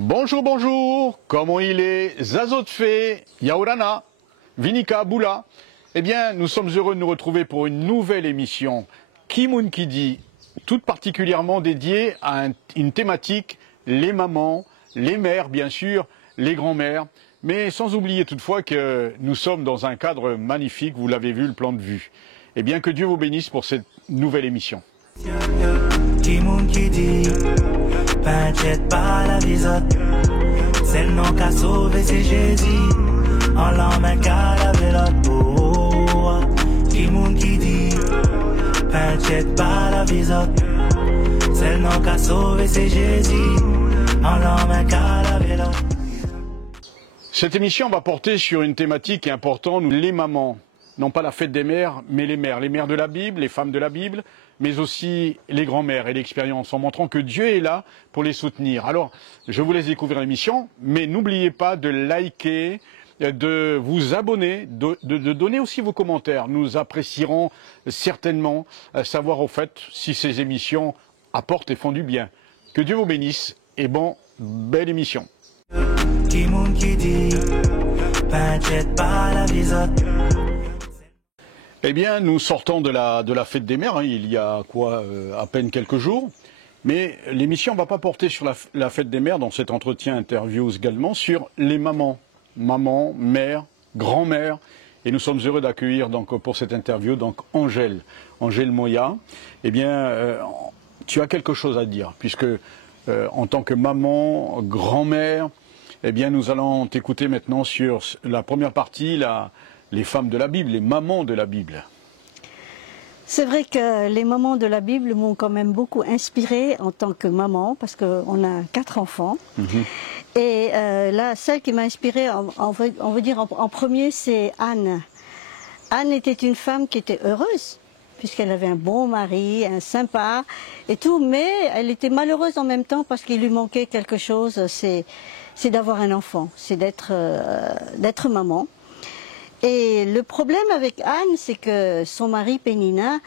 Bonjour, bonjour, comment il est? Zazotfe, Yaurana, Vinika, Boula. Eh bien, nous sommes heureux de nous retrouver pour une nouvelle émission Kimoun qui dit, toute particulièrement dédiée à une thématique, les mamans, les mères, bien sûr, les grands-mères, mais sans oublier toutefois que nous sommes dans un cadre magnifique, vous l'avez vu, le plan de vue. Eh bien, que Dieu vous bénisse pour cette nouvelle émission. Kimoun qui dit, t'inquiète pas la visote, c'est le nom qu'a sauvé, c'est Jésus, en l'emmène qu'à la vélote. Oh, Kimoun qui dit, t'inquiète pas la visote, c'est le nom qu'a sauvé, c'est Jésus, en l'emmène qu'à la vélote. Cette émission va porter sur une thématique importante, les mamans. Non pas la fête des mères, mais les mères de la Bible, les femmes de la Bible, mais aussi les grands-mères et l'expérience, en montrant que Dieu est là pour les soutenir. Alors, je vous laisse découvrir l'émission, mais n'oubliez pas de liker, de vous abonner, de donner aussi vos commentaires. Nous apprécierons certainement savoir au fait si ces émissions apportent et font du bien. Que Dieu vous bénisse et belle émission. Kimoun qui dit, t'inquiète pas la visote. Eh bien, nous sortons de la fête des mères, il y a à peine quelques jours. Mais l'émission ne va pas porter sur la fête des mères, dans cet entretien interview également, sur les mamans. Mamans, mères, grand-mères. Et nous sommes heureux d'accueillir donc pour cette interview donc Angèle Moya. Eh bien, tu as quelque chose à dire, puisque en tant que maman, grand-mère, eh bien, nous allons t'écouter maintenant sur la première partie, les femmes de la Bible, les mamans de la Bible. C'est vrai que les mamans de la Bible m'ont quand même beaucoup inspirée en tant que maman, parce qu'on a 4 enfants. Et là, celle qui m'a inspirée, on veut dire en premier, c'est Anne. Anne était une femme qui était heureuse, puisqu'elle avait un bon mari, un sympa et tout, mais elle était malheureuse en même temps parce qu'il lui manquait quelque chose, c'est d'avoir un enfant, c'est d'être maman. Et le problème avec Anne, c'est que son mari, Pénina,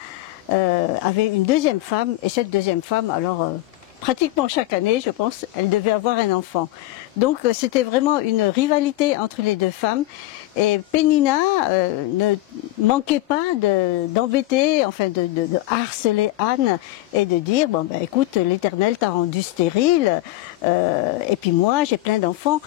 avait une deuxième femme, et cette deuxième femme, alors pratiquement chaque année, je pense, elle devait avoir un enfant. Donc c'était vraiment une rivalité entre les deux femmes, et Pénina ne manquait pas d'embêter, enfin de harceler Anne, et de dire, bon ben écoute, l'Éternel t'a rendu stérile, et puis moi j'ai plein d'enfants.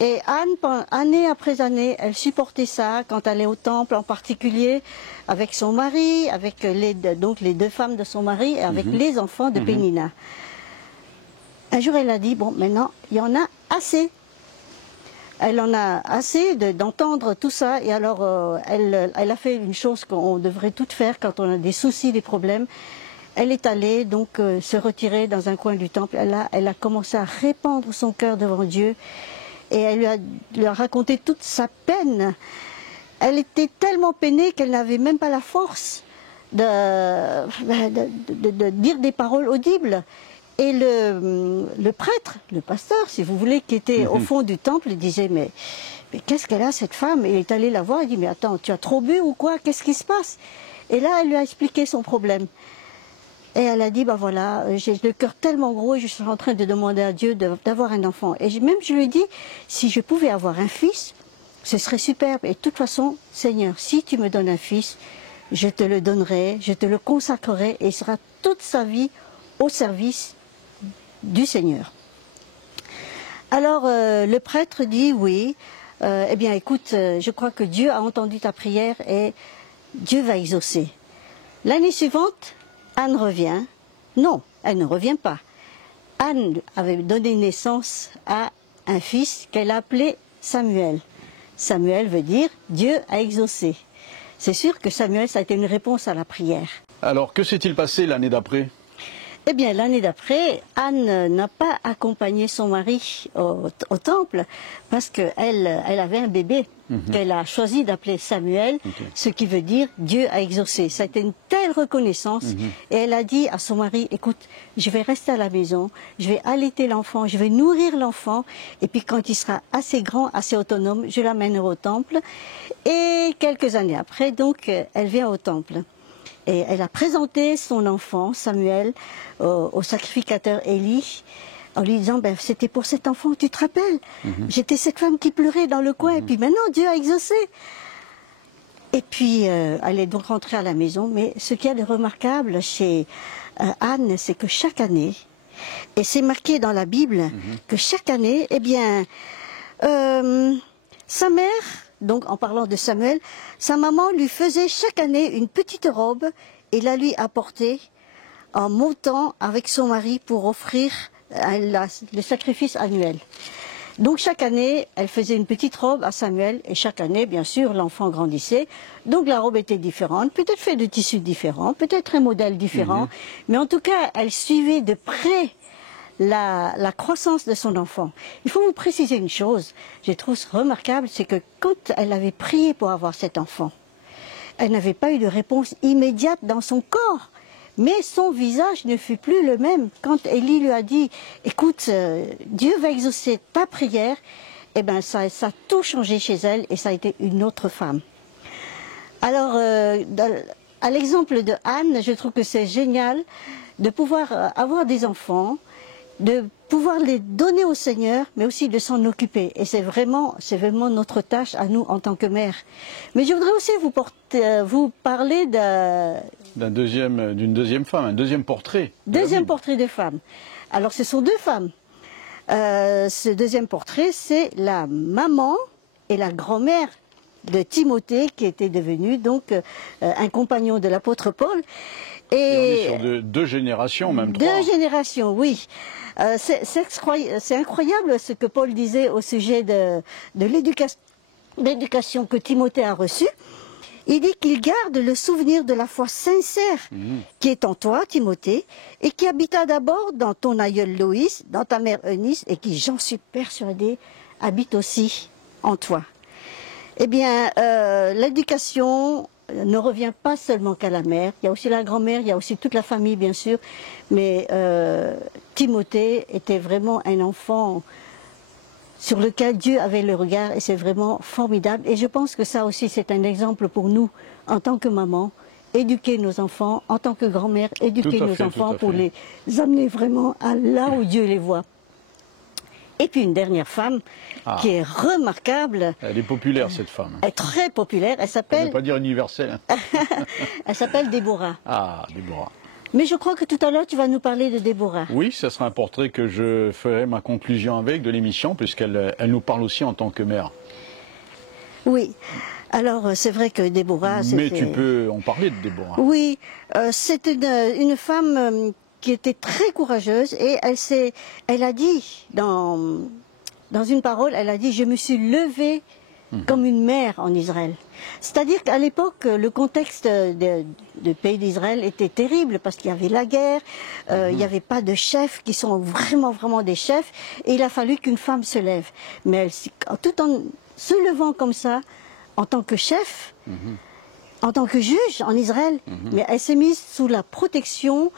Et Anne, année après année, elle supportait ça quand elle allait au temple, en particulier avec son mari, avec les deux femmes de son mari et avec les enfants de Pénina. Un jour, elle a dit, bon, maintenant, il y en a assez. Elle en a assez d'entendre tout ça. Et alors, elle a fait une chose qu'on devrait toutes faire quand on a des soucis, des problèmes. Elle est allée donc se retirer dans un coin du temple. Elle a commencé à répandre son cœur devant Dieu. Et elle lui a raconté toute sa peine. Elle était tellement peinée qu'elle n'avait même pas la force de dire des paroles audibles. Et le prêtre, le pasteur, si vous voulez, qui était au fond du temple, disait, mais qu'est-ce qu'elle a cette femme? Et il est allé la voir, il dit, mais attends, tu as trop bu ou quoi? Qu'est-ce qui se passe? Et là, elle lui a expliqué son problème. Et elle a dit, ben voilà, j'ai le cœur tellement gros et je suis en train de demander à Dieu d'avoir un enfant. Et je lui ai dit, si je pouvais avoir un fils, ce serait superbe. Et de toute façon, Seigneur, si tu me donnes un fils, je te le donnerai, je te le consacrerai et il sera toute sa vie au service du Seigneur. Alors, le prêtre dit, oui, eh bien écoute, je crois que Dieu a entendu ta prière et Dieu va exaucer. L'année suivante, Anne revient. Non, elle ne revient pas. Anne avait donné naissance à un fils qu'elle appelait Samuel. Samuel veut dire Dieu a exaucé. C'est sûr que Samuel, ça a été une réponse à la prière. Alors, que s'est-il passé l'année d'après? Eh bien, l'année d'après, Anne n'a pas accompagné son mari au temple parce qu'elle avait un bébé qu'elle a choisi d'appeler Samuel, ce qui veut dire Dieu a exaucé. Ça a été une telle reconnaissance et elle a dit à son mari, écoute, je vais rester à la maison, je vais allaiter l'enfant, je vais nourrir l'enfant et puis quand il sera assez grand, assez autonome, je l'amènerai au temple. Et quelques années après, donc, elle vient au temple. Et elle a présenté son enfant, Samuel, au sacrificateur Élie. en lui disant, ben, c'était pour cet enfant, tu te rappelles? J'étais cette femme qui pleurait dans le coin, et puis maintenant Dieu a exaucé. Et puis, elle est donc rentrée à la maison, mais ce qu'il y a de remarquable chez Anne, c'est que chaque année, et c'est marqué dans la Bible, que chaque année, eh bien, sa mère, donc en parlant de Samuel, sa maman lui faisait chaque année une petite robe et la lui apportait en montant avec son mari pour offrir le sacrifice annuel. Donc chaque année, elle faisait une petite robe à Samuel et chaque année, bien sûr, l'enfant grandissait. Donc la robe était différente, peut-être faite de tissus différents, peut-être un modèle différent, mais en tout cas, elle suivait de près la croissance de son enfant. Il faut vous préciser une chose, je trouve remarquable, c'est que quand elle avait prié pour avoir cet enfant, elle n'avait pas eu de réponse immédiate dans son corps. Mais son visage ne fut plus le même. Quand Élie lui a dit, écoute, Dieu va exaucer ta prière, eh ben ça a tout changé chez elle et ça a été une autre femme. Alors, à l'exemple de Anne, je trouve que c'est génial de pouvoir avoir des enfants, de pouvoir les donner au Seigneur, mais aussi de s'en occuper. Et c'est vraiment notre tâche à nous en tant que mère. Mais je voudrais aussi vous parler d'une deuxième femme, un deuxième portrait. Deuxième portrait de femme. Alors ce sont deux femmes. Ce deuxième portrait, c'est la maman et la grand-mère de Timothée, qui était devenu donc un compagnon de l'apôtre Paul. Et on est sur deux générations, même trois. Deux générations, oui. C'est incroyable ce que Paul disait au sujet de l'éducation que Timothée a reçue. Il dit qu'il garde le souvenir de la foi sincère qui est en toi, Timothée, et qui habita d'abord dans ton aïeul Loïs, dans ta mère Eunice, et qui, j'en suis persuadée, habite aussi en toi. Eh bien, l'éducation ne revient pas seulement qu'à la mère, il y a aussi la grand-mère, il y a aussi toute la famille, bien sûr, mais Timothée était vraiment un enfant sur lequel Dieu avait le regard et c'est vraiment formidable. Et je pense que ça aussi c'est un exemple pour nous en tant que maman, éduquer nos enfants, en tant que grand-mère, éduquer nos enfants pour les amener vraiment à là où Dieu les voit. Et puis une dernière femme qui est remarquable. Elle est populaire cette femme. Elle est très populaire, elle s'appelle... On ne peut pas dire universelle. Elle s'appelle Déborah. Ah, Déborah. Mais je crois que tout à l'heure, tu vas nous parler de Déborah. Oui, ce sera un portrait que je ferai ma conclusion avec de l'émission, puisqu'elle nous parle aussi en tant que mère. Oui. Alors, c'est vrai que Déborah... Mais tu peux en parler de Déborah. Oui, c'est une femme qui était très courageuse et elle a dit, dans une parole, elle a dit « Je me suis levée comme une mère en Israël ». C'est-à-dire qu'à l'époque, le contexte du pays d'Israël était terrible parce qu'il y avait la guerre, il n'y avait pas de chefs qui sont vraiment des chefs, et il a fallu qu'une femme se lève. Mais tout en se levant comme ça, en tant que chef, en tant que juge en Israël, mais elle s'est mise sous la protection,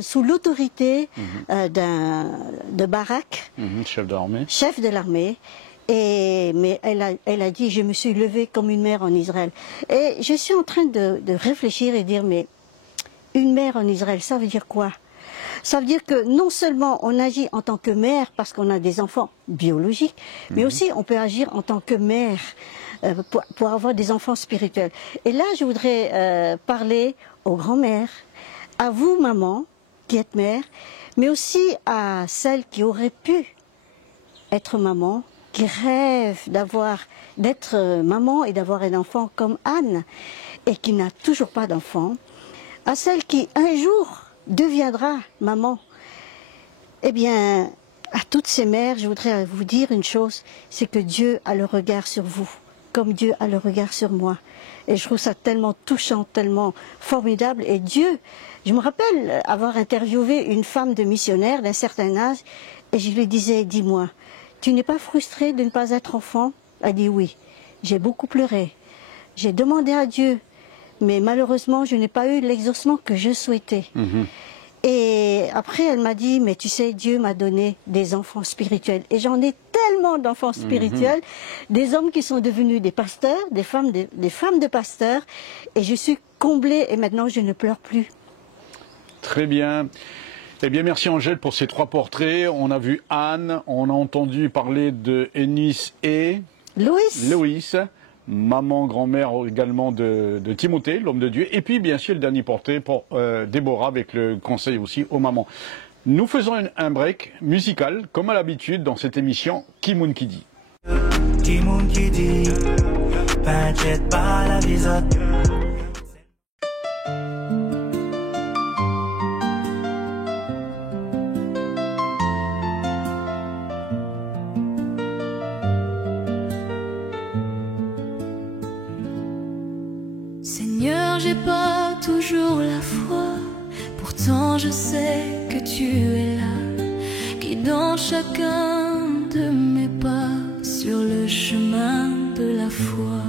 sous l'autorité de Barak, chef de l'armée. Mais elle a dit, je me suis levée comme une mère en Israël. Et je suis en train de réfléchir et dire, mais une mère en Israël, ça veut dire quoi? Ça veut dire que non seulement on agit en tant que mère parce qu'on a des enfants biologiques, mais aussi on peut agir en tant que mère pour avoir des enfants spirituels. Et là, je voudrais parler aux grands-mères, à vous, maman, qui êtes mère, mais aussi à celles qui auraient pu être maman, qui rêve d'être maman et d'avoir un enfant comme Anne et qui n'a toujours pas d'enfant, à celle qui un jour deviendra maman. Eh bien, à toutes ces mères, je voudrais vous dire une chose, c'est que Dieu a le regard sur vous, comme Dieu a le regard sur moi. Et je trouve ça tellement touchant, tellement formidable. Et Dieu, je me rappelle avoir interviewé une femme de missionnaire d'un certain âge, et je lui disais, dis-moi, tu n'es pas frustrée de ne pas être enfant? Elle dit oui. J'ai beaucoup pleuré. J'ai demandé à Dieu, mais malheureusement, je n'ai pas eu l'exaucement que je souhaitais. Et après, elle m'a dit, mais tu sais, Dieu m'a donné des enfants spirituels. Et j'en ai tellement d'enfants spirituels, des hommes qui sont devenus des pasteurs, des femmes de pasteurs, et je suis comblée et maintenant je ne pleure plus. Très bien. Eh bien, merci Angèle pour ces 3 portraits. On a vu Anne, on a entendu parler de Eunice et Loïs, maman, grand-mère également de Timothée, l'homme de Dieu. Et puis, bien sûr, le dernier portrait pour Déborah avec le conseil aussi aux mamans. Nous faisons un break musical, comme à l'habitude, dans cette émission Kimoun qui dit. Kimoun qui dit, t'inquiète pas la visote. Seigneur, j'ai pas toujours la foi, pourtant je sais que tu es là, guidant chacun de mes pas sur le chemin de la foi.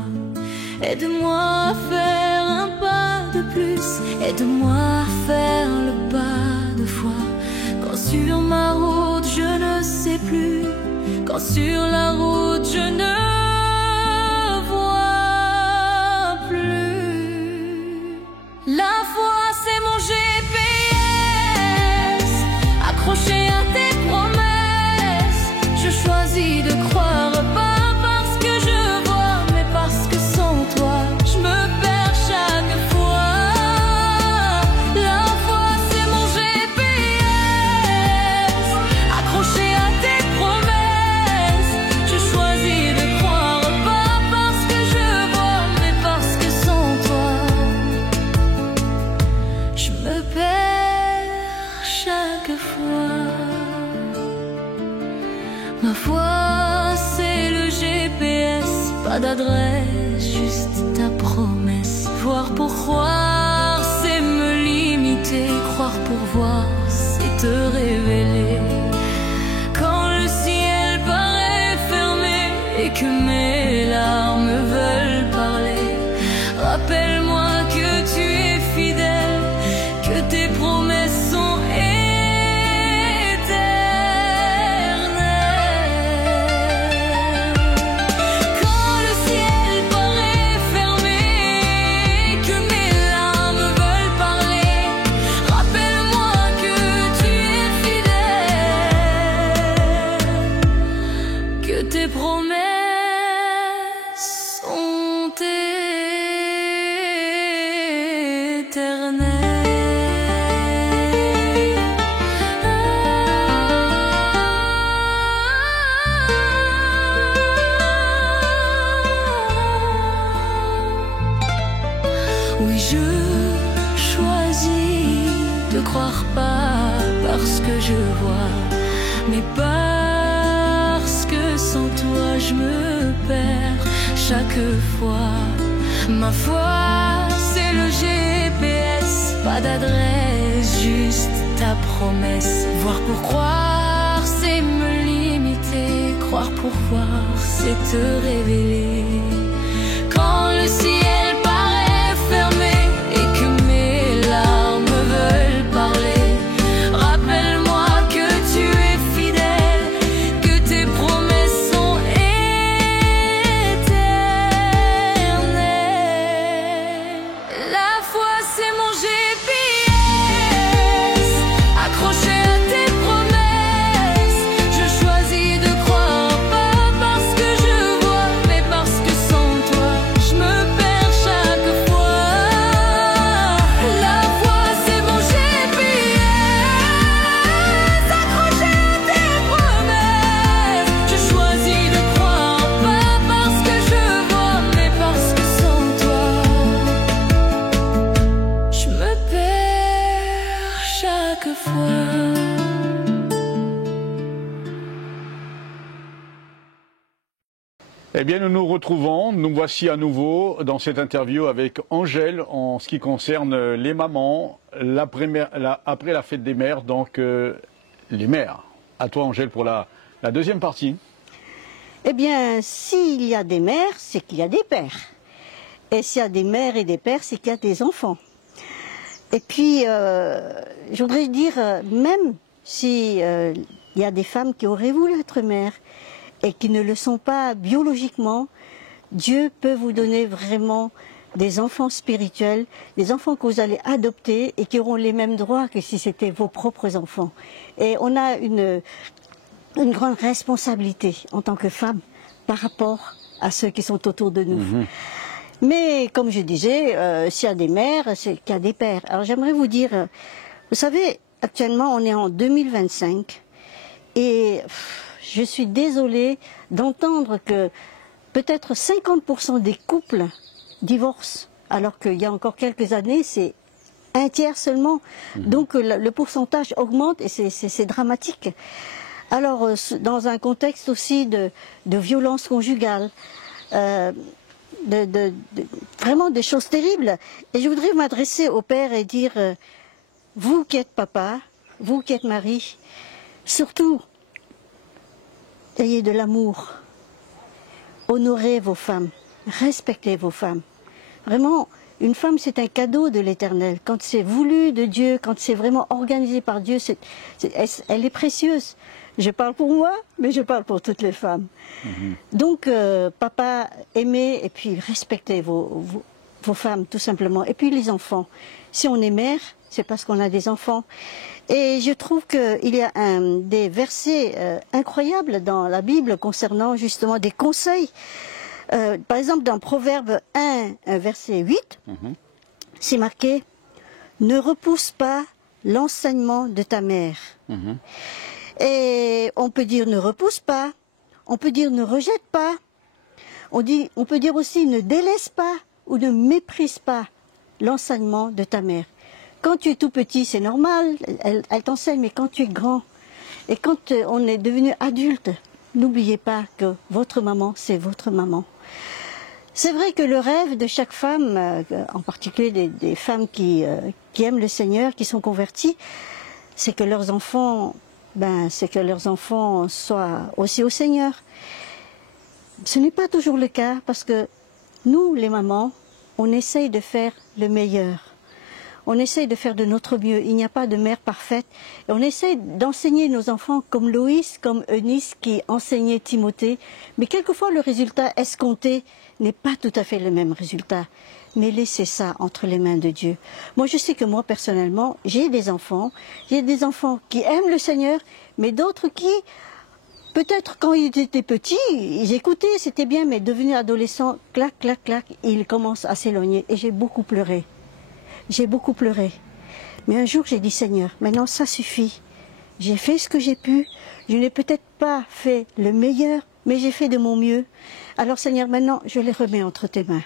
Aide-moi à faire un pas de plus, aide-moi à faire le pas de foi. Quand sur ma route je ne sais plus, quand sur la route je ne vois plus. La foi c'est mon GPS, accroché à tes promesses. Je choisis de croire pas parce que je vois, mais parce que sans toi je me perds chaque fois. La foi c'est mon GPS, accroché à tes promesses. Je choisis de croire pas parce que je vois, mais parce que sans toi je me perds chaque fois. Ma foi c'est le GPS, pas d'adresse, juste ta promesse. Voir pour croire c'est me limiter, croire pour voir c'est te révéler. Quand le ciel paraît fermé et que mes larmes veulent parler, rappelle-moi que tu es fidèle, que tes promesses sont éternelles. Quand le ciel paraît fermé et que mes larmes veulent parler, rappelle-moi que tu es fidèle, que tes promesses sont oui, je choisis de croire pas parce que je vois, mais parce que sans toi je me perds chaque fois. Ma foi c'est le GPS, pas d'adresse, juste ta promesse. Voir pour croire c'est me limiter, croire pour voir c'est te révéler. Quand le ciel paraît fermé et que mes larmes veulent parler, rappelle-moi que tu es fidèle, que tes promesses sont éternelles. La foi c'est mon GPS, accroché à tes promesses. Je choisis de croire pas parce que je vois, mais parce que sans toi je me perds chaque fois. La foi c'est mon GPS, accroché à tes promesses. Je choisis de croire pas parce que je vois, mais parce que sans toi je me perds chaque fois. Eh bien, nous nous retrouvons, nous voici à nouveau dans cette interview avec Angèle en ce qui concerne les mamans, après la fête des mères, donc les mères. À toi Angèle pour la deuxième partie. Eh bien, s'il y a des mères, c'est qu'il y a des pères. Et s'il y a des mères et des pères, c'est qu'il y a des enfants. Et puis, je voudrais dire, même si il y a des femmes qui auraient voulu être mères et qui ne le sont pas biologiquement, Dieu peut vous donner vraiment des enfants spirituels, des enfants que vous allez adopter et qui auront les mêmes droits que si c'était vos propres enfants. Et on a une grande responsabilité en tant que femme par rapport à ceux qui sont autour de nous. Mais comme je disais, s'il y a des mères, c'est qu'il y a des pères. Alors j'aimerais vous dire, vous savez, actuellement on est en 2025 et je suis désolée d'entendre que peut-être 50% des couples divorcent, alors qu'il y a encore quelques années, c'est un tiers seulement. Donc le pourcentage augmente et c'est dramatique. Alors, dans un contexte aussi de violence conjugale, vraiment des choses terribles. Et je voudrais m'adresser au père et dire, vous qui êtes papa, vous qui êtes mari, surtout, ayez de l'amour, honorez vos femmes, respectez vos femmes. Vraiment, une femme, c'est un cadeau de l'Éternel. Quand c'est voulu de Dieu, quand c'est vraiment organisé par Dieu, elle est précieuse. Je parle pour moi, mais je parle pour toutes les femmes. Donc, papa, aimez et puis respectez vos femmes, tout simplement. Et puis les enfants. Si on est mère, c'est parce qu'on a des enfants. Et je trouve qu'il y a des versets incroyables dans la Bible concernant justement des conseils. Par exemple, dans Proverbe 1, verset 8, c'est marqué « Ne repousse pas l'enseignement de ta mère ». Et on peut dire « ne repousse pas », on peut dire « ne rejette pas », on peut dire aussi « ne délaisse pas » ou « ne méprise pas l'enseignement de ta mère ». Quand tu es tout petit, c'est normal, elle t'enseigne, mais quand tu es grand, et quand on est devenu adulte, n'oubliez pas que votre maman, c'est votre maman. C'est vrai que le rêve de chaque femme, en particulier des femmes qui aiment le Seigneur, qui sont converties, c'est que leurs enfants, soient aussi au Seigneur. Ce n'est pas toujours le cas parce que nous, les mamans, on essaye de faire le meilleur. On essaye de faire de notre mieux. Il n'y a pas de mère parfaite. Et on essaye d'enseigner nos enfants comme Loïs, comme Eunice qui enseignait Timothée. Mais quelquefois, le résultat escompté n'est pas tout à fait le même résultat. Mais laissez ça entre les mains de Dieu. Moi, je sais que moi, personnellement, j'ai des enfants. J'ai des enfants qui aiment le Seigneur, mais d'autres qui, peut-être quand ils étaient petits, ils écoutaient, c'était bien, mais devenus adolescents, clac, clac, clac, ils commencent à s'éloigner. Et j'ai beaucoup pleuré. J'ai beaucoup pleuré. Mais un jour, j'ai dit, Seigneur, maintenant ça suffit. J'ai fait ce que j'ai pu. Je n'ai peut-être pas fait le meilleur, mais j'ai fait de mon mieux. Alors, Seigneur, maintenant, je les remets entre tes mains.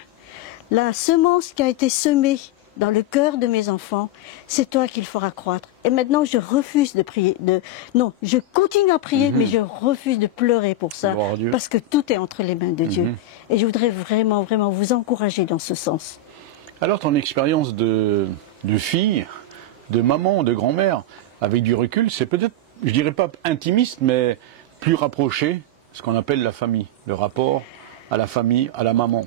La semence qui a été semée dans le cœur de mes enfants, c'est toi qu'il fera croître. Et maintenant, je refuse de prier. Non, je continue à prier, mais je refuse de pleurer pour ça. Parce que tout est entre les mains de Dieu. Et je voudrais vraiment, vraiment vous encourager dans ce sens. Alors, ton expérience de fille, de maman, de grand-mère, avec du recul, c'est peut-être, je dirais pas intimiste, mais plus rapproché, ce qu'on appelle la famille, le rapport à la famille, à la maman.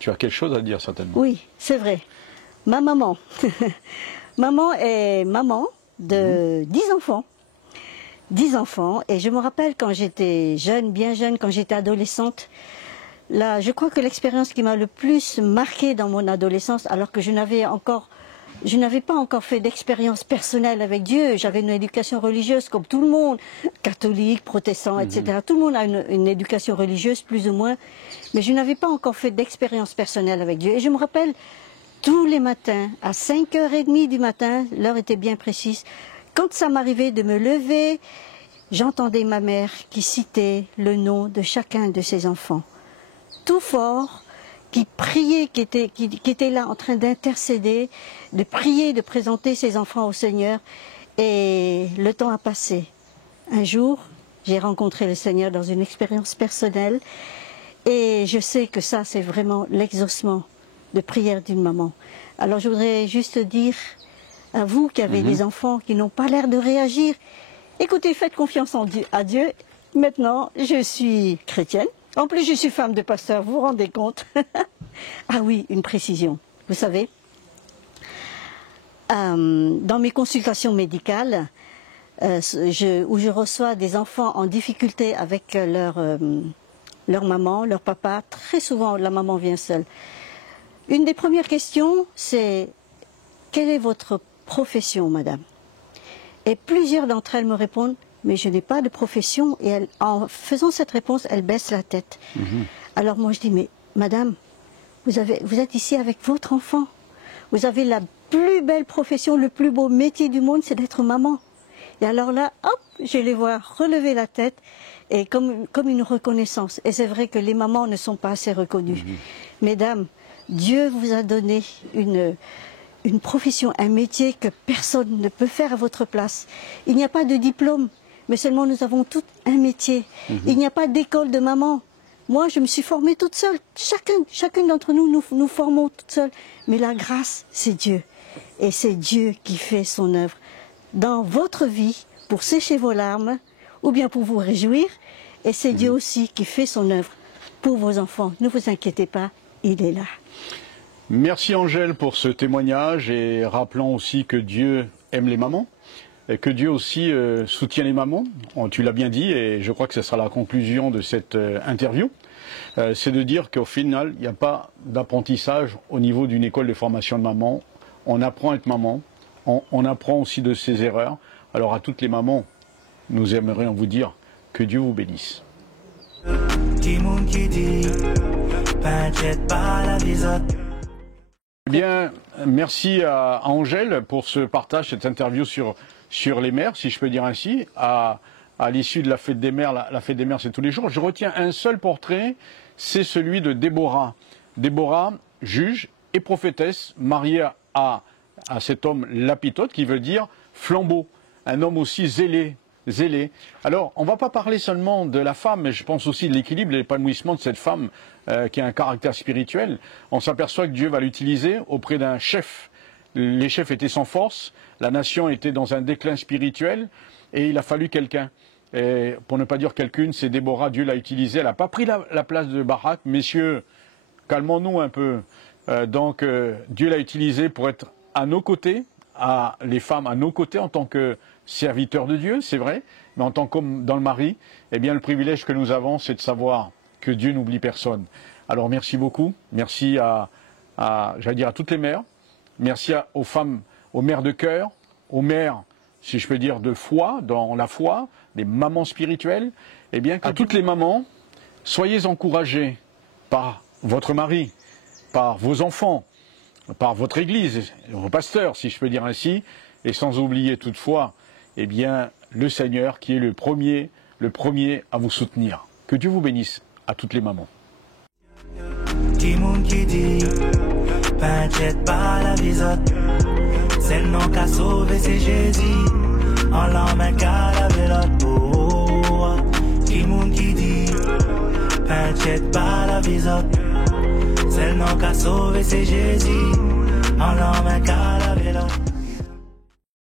Tu as quelque chose à dire certainement. Oui, c'est vrai. Ma maman. Maman est maman de 10 enfants. 10 enfants. Et je me rappelle quand j'étais jeune, bien jeune, quand j'étais adolescente, là, je crois que l'expérience qui m'a le plus marquée dans mon adolescence, alors que je n'avais pas encore fait d'expérience personnelle avec Dieu. J'avais une éducation religieuse comme tout le monde, catholique, protestant, etc. Tout le monde a une éducation religieuse, plus ou moins. Mais je n'avais pas encore fait d'expérience personnelle avec Dieu. Et je me rappelle, tous les matins, à 5h30 du matin, l'heure était bien précise, quand ça m'arrivait de me lever, j'entendais ma mère qui citait le nom de chacun de ses enfants. Tout fort, qui priait, qui était là en train d'intercéder, de prier, de présenter ses enfants au Seigneur. Et le temps a passé. Un jour, j'ai rencontré le Seigneur dans une expérience personnelle. Et je sais que ça, c'est vraiment l'exaucement de prière d'une maman. Alors je voudrais juste dire à vous qui avez des enfants qui n'ont pas l'air de réagir, écoutez, faites confiance à Dieu. Maintenant, je suis chrétienne. En plus, je suis femme de pasteur, vous vous rendez compte? Ah oui, une précision. Vous savez, dans mes consultations médicales, où je reçois des enfants en difficulté avec leur maman, leur papa, très souvent la maman vient seule. Une des premières questions, c'est « Quelle est votre profession, madame ?» Et plusieurs d'entre elles me répondent « Mais je n'ai pas de profession. » Et en faisant cette réponse, elles baissent la tête. Alors moi je dis « Mais madame, vous êtes ici avec votre enfant. Vous avez la plus belle profession, le plus beau métier du monde, c'est d'être maman. » Et alors là, hop, je les vois relever la tête, et comme une reconnaissance. Et c'est vrai que les mamans ne sont pas assez reconnues. Mesdames, Dieu vous a donné une profession, un métier que personne ne peut faire à votre place. Il n'y a pas de diplôme, mais seulement nous avons tous un métier. Il n'y a pas d'école de maman. Moi, je me suis formée toute seule. Chacune d'entre nous, nous formons toute seule. Mais la grâce, c'est Dieu. Et c'est Dieu qui fait son œuvre dans votre vie pour sécher vos larmes ou bien pour vous réjouir. Et c'est Dieu aussi qui fait son œuvre pour vos enfants. Ne vous inquiétez pas, il est là. Merci Angèle pour ce témoignage, et rappelant aussi que Dieu aime les mamans et que Dieu aussi soutient les mamans. Tu l'as bien dit, et je crois que ce sera la conclusion de cette interview. C'est de dire qu'au final, il n'y a pas d'apprentissage au niveau d'une école de formation de maman. On apprend à être maman, on apprend aussi de ses erreurs. Alors à toutes les mamans, nous aimerions vous dire que Dieu vous bénisse. Eh bien, merci à Angèle pour ce partage, cette interview sur les mères, si je peux dire ainsi, à l'issue de la fête des mères. La fête des mères, c'est tous les jours. Je retiens un seul portrait, c'est celui de Déborah. Déborah, juge et prophétesse, mariée à cet homme Lapitote, qui veut dire flambeau, un homme aussi zélé. Alors, on ne va pas parler seulement de la femme, mais je pense aussi de l'équilibre, de l'épanouissement de cette femme qui a un caractère spirituel. On s'aperçoit que Dieu va l'utiliser auprès d'un chef. Les chefs étaient sans force, la nation était dans un déclin spirituel, et il a fallu quelqu'un. Et pour ne pas dire quelqu'une, c'est Déborah, Dieu l'a utilisée. Elle n'a pas pris la place de Barak. Messieurs, calmons-nous un peu. Donc, Dieu l'a utilisée pour être à nos côtés, les femmes à nos côtés en tant que serviteurs de Dieu, c'est vrai, mais en tant qu'homme dans le mari, eh bien le privilège que nous avons, c'est de savoir que Dieu n'oublie personne. Alors merci beaucoup, merci j'allais dire à toutes les mères, merci aux femmes, aux mères de cœur, aux mères, si je peux dire, de foi, dans la foi, des mamans spirituelles. Eh bien, à toutes les mamans, soyez encouragées par votre mari, par vos enfants, par votre église, vos pasteurs, si je peux dire ainsi, et sans oublier toutefois, eh bien, le Seigneur qui est le premier à vous soutenir. Que Dieu vous bénisse à toutes les mamans. C'est le nom qu'a sauvé, c'est Jésus. En l'emmène qu'à la vélote. Qui moun qui dit, t'inquiète pas la visote. C'est le nom qu'a sauvé, c'est Jésus. En l'emmène